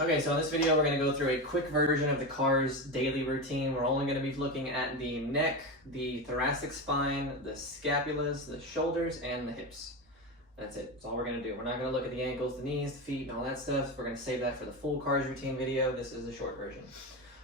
Okay, so in this video we're going to go through a quick version of the CAR's daily routine. We're only going to be looking at the neck, the thoracic spine, the scapulas, the shoulders, and the hips. That's it. That's all we're going to do. We're not going to look at the ankles, the knees, the feet, and all that stuff. We're going to save that for the full CAR's routine video. This is a short version.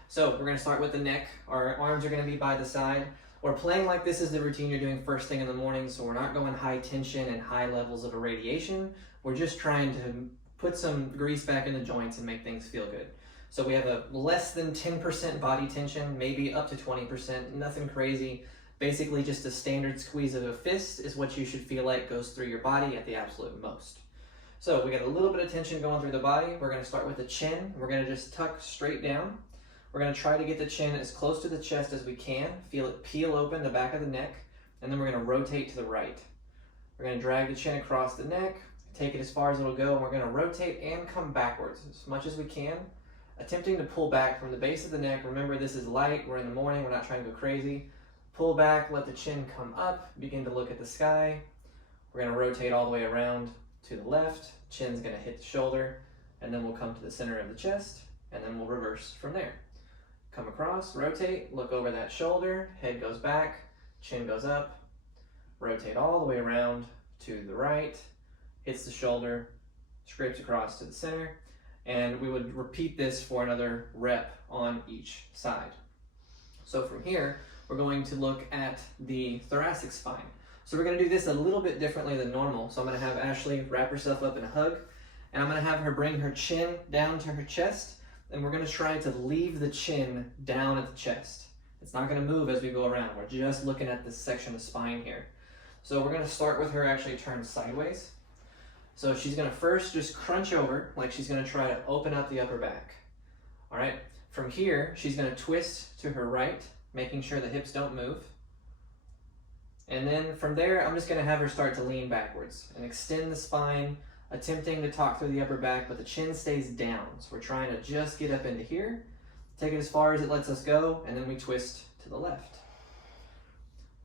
So we're going to start with the neck. Our arms are going to be by the side. We're playing like this is the routine you're doing first thing in the morning, so we're not going high tension and high levels of irradiation. We're just trying to put some grease back in the joints and make things feel good. So we have a less than 10% body tension, maybe up to 20%, nothing crazy. Basically just a standard squeeze of a fist is what you should feel like goes through your body at the absolute most. So we got a little bit of tension going through the body. We're gonna start with the chin. We're gonna just tuck straight down. We're gonna try to get the chin as close to the chest as we can. Feel it peel open the back of the neck, and then we're gonna rotate to the right. We're gonna drag the chin across the neck, take it as far as it'll go, and we're going to rotate and come backwards as much as we can, attempting to pull back from the base of the neck. Remember, this is light, we're in the morning, we're not trying to go crazy. Pull back, let the chin come up, begin to look at the sky. We're going to rotate all the way around to the left, chin's going to hit the shoulder, and then we'll come to the center of the chest, and then we'll reverse from there. Come across, rotate, look over that shoulder, head goes back, chin goes up, rotate all the way around to the right, hits the shoulder, scrapes across to the center, and we would repeat this for another rep on each side. So from here, we're going to look at the thoracic spine. So we're going to do this a little bit differently than normal. So I'm going to have Ashley wrap herself up in a hug, and I'm going to have her bring her chin down to her chest, and we're going to try to leave the chin down at the chest. It's not going to move as we go around. We're just looking at this section of spine here. So we're going to start with her actually turned sideways. So she's going to first just crunch over, like she's going to try to open up the upper back. All right, from here, she's going to twist to her right, making sure the hips don't move. And then from there, I'm just going to have her start to lean backwards and extend the spine, attempting to talk through the upper back, but the chin stays down. So we're trying to just get up into here, take it as far as it lets us go, and then we twist to the left.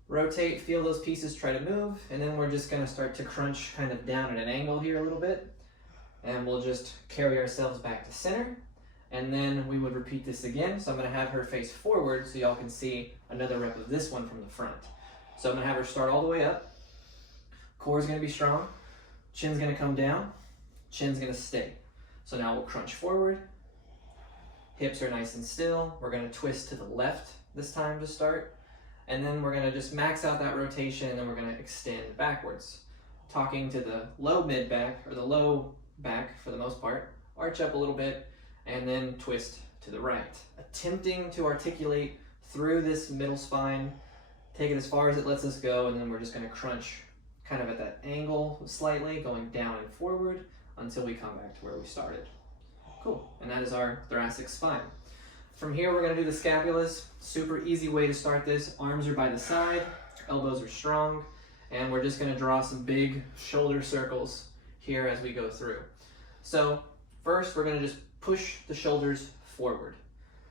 Rotate, feel those pieces try to move, and then we're just going to start to crunch kind of down at an angle here a little bit, and we'll just carry ourselves back to center, and then we would repeat this again. So I'm going to have her face forward so y'all can see another rep of this one from the front. So I'm going to have her start all the way up, core is going to be strong, chin's going to come down, chin's going to stay. So now we'll crunch forward, hips are nice and still, we're going to twist to the left this time to start. And then we're going to just max out that rotation, and then we're going to extend backwards. Talking to the low mid back, or the low back for the most part, arch up a little bit, and then twist to the right. Attempting to articulate through this middle spine, take it as far as it lets us go, and then we're just going to crunch kind of at that angle slightly, going down and forward until we come back to where we started. Cool, and that is our thoracic spine. From here, we're going to do the scapulas. Super easy way to start this. Arms are by the side, elbows are strong, and we're just going to draw some big shoulder circles here as we go through. So first, we're going to just push the shoulders forward.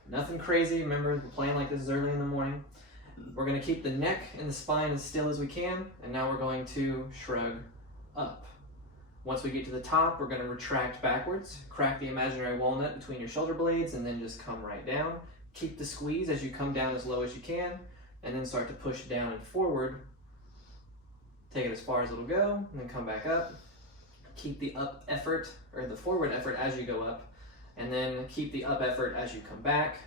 Nothing crazy. Remember, we're playing like this is early in the morning. We're going to keep the neck and the spine as still as we can, and now we're going to shrug up. Once we get to the top, we're going to retract backwards, crack the imaginary walnut between your shoulder blades, and then just come right down. Keep the squeeze as you come down as low as you can, and then start to push down and forward. Take it as far as it'll go, and then come back up. Keep the up effort, or the forward effort as you go up, and then keep the up effort as you come back.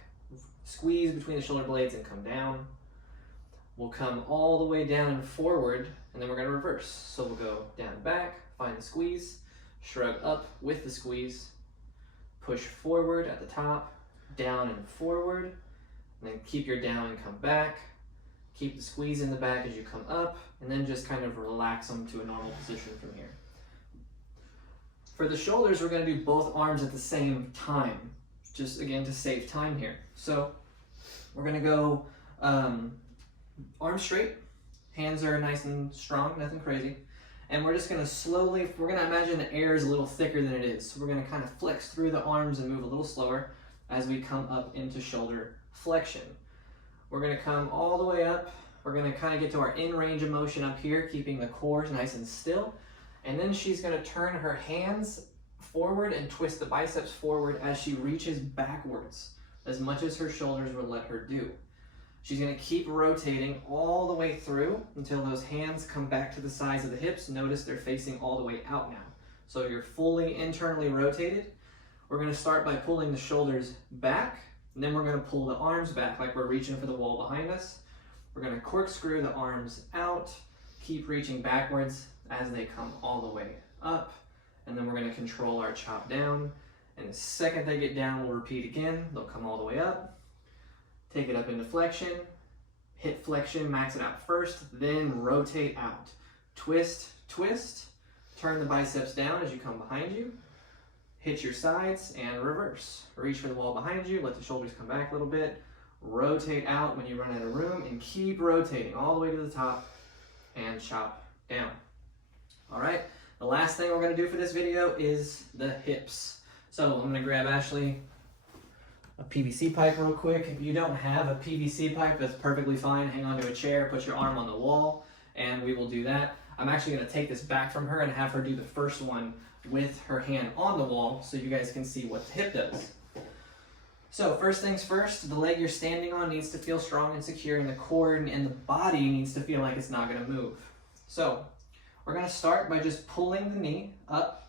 Squeeze between the shoulder blades and come down. We'll come all the way down and forward, and then we're going to reverse. So we'll go down and back, find the squeeze, shrug up with the squeeze, push forward at the top, down and forward, and then keep your down and come back. Keep the squeeze in the back as you come up, and then just kind of relax them to a normal position from here. For the shoulders, we're going to do both arms at the same time, just again to save time here. So we're going to go arms straight, hands are nice and strong, nothing crazy. And we're just going to slowly, we're going to imagine the air is a little thicker than it is. So we're going to kind of flex through the arms and move a little slower as we come up into shoulder flexion. We're going to come all the way up. We're going to kind of get to our in range of motion up here, keeping the core nice and still. And then she's going to turn her hands forward and twist the biceps forward as she reaches backwards, as much as her shoulders will let her do. She's gonna keep rotating all the way through until those hands come back to the sides of the hips. Notice they're facing all the way out now. So you're fully internally rotated. We're gonna start by pulling the shoulders back, and then we're gonna pull the arms back like we're reaching for the wall behind us. We're gonna corkscrew the arms out, keep reaching backwards as they come all the way up, and then we're gonna control our chop down. And the second they get down, we'll repeat again. They'll come all the way up, take it up into flexion, hit flexion, max it out first, then rotate out. Twist, twist, turn the biceps down as you come behind you, hit your sides and reverse. Reach for the wall behind you, let the shoulders come back a little bit, rotate out when you run out of room, and keep rotating all the way to the top and chop down. All right, the last thing we're gonna do for this video is the hips. So I'm gonna grab Ashley a PVC pipe real quick. If you don't have a PVC pipe, that's perfectly fine. Hang onto a chair, put your arm on the wall, and we will do that. I'm actually gonna take this back from her and have her do the first one with her hand on the wall so you guys can see what the hip does. So first things first, the leg you're standing on needs to feel strong and secure, and the core and the body needs to feel like it's not gonna move. So we're gonna start by just pulling the knee up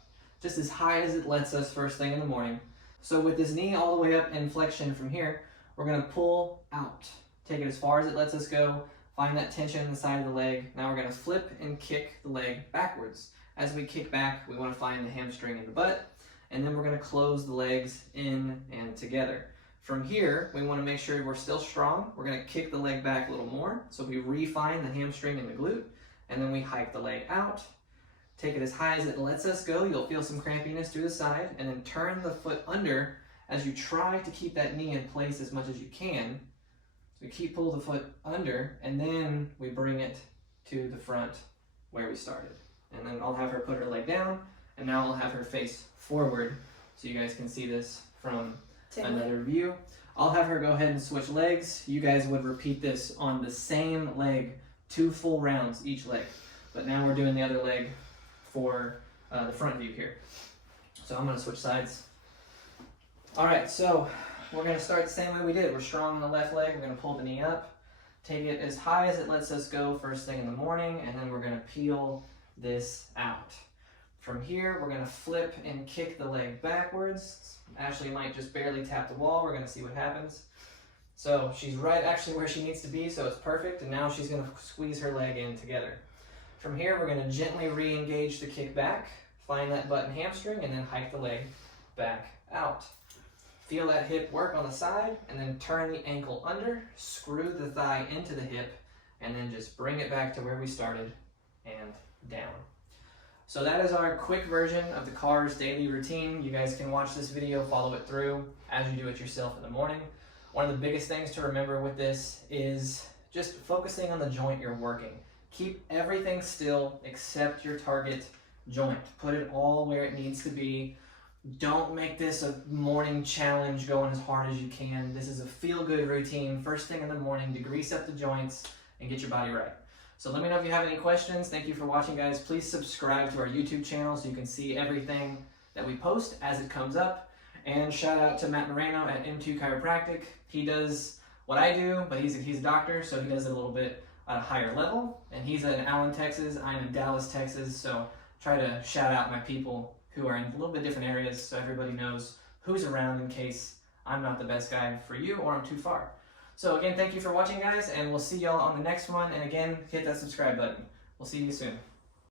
just as high as it lets us first thing in the morning. So with this knee all the way up in flexion from here, we're gonna pull out. Take it as far as it lets us go. Find that tension in the side of the leg. Now we're gonna flip and kick the leg backwards. As we kick back, we wanna find the hamstring in the butt, and then we're gonna close the legs in and together. From here, we wanna make sure we're still strong. We're gonna kick the leg back a little more, so we refine the hamstring and the glute, and then we hike the leg out. Take it as high as it lets us go. You'll feel some crampiness through the side, and then turn the foot under as you try to keep that knee in place as much as you can. So we pull the foot under, and then we bring it to the front where we started. And then I'll have her put her leg down, and now I'll have her face forward so you guys can see this from another view. I'll have her go ahead and switch legs. You guys would repeat this on the same leg, 2 full rounds each leg. But now we're doing the other leg for the front view here. So I'm gonna switch sides. All right, so we're gonna start the same way we did. We're strong on the left leg. We're gonna pull the knee up, take it as high as it lets us go first thing in the morning, and then we're gonna peel this out. From here, we're gonna flip and kick the leg backwards. Ashley might just barely tap the wall. We're gonna see what happens. So she's right actually where she needs to be, so it's perfect. And now she's gonna squeeze her leg in together. From here, we're gonna gently re-engage the kick back, find that butt and hamstring, and then hike the leg back out. Feel that hip work on the side, and then turn the ankle under, screw the thigh into the hip, and then just bring it back to where we started and down. So that is our quick version of the CARS daily routine. You guys can watch this video, follow it through as you do it yourself in the morning. One of the biggest things to remember with this is just focusing on the joint you're working. Keep everything still except your target joint. Put it all where it needs to be. Don't make this a morning challenge going as hard as you can. This is a feel-good routine first thing in the morning to grease up the joints and get your body right. So let me know if you have any questions. Thank you for watching, guys. Please subscribe to our YouTube channel so you can see everything that we post as it comes up. And shout out to Matt Moreno at M2 Chiropractic. He does what I do, but he's a doctor, so he does it a little bit at a higher level. And he's in Allen, Texas. I'm in Dallas, Texas. So try to shout out my people who are in a little bit different areas so everybody knows who's around in case I'm not the best guy for you or I'm too far. So again, thank you for watching, guys, and we'll see y'all on the next one. And again, hit that subscribe button. We'll see you soon.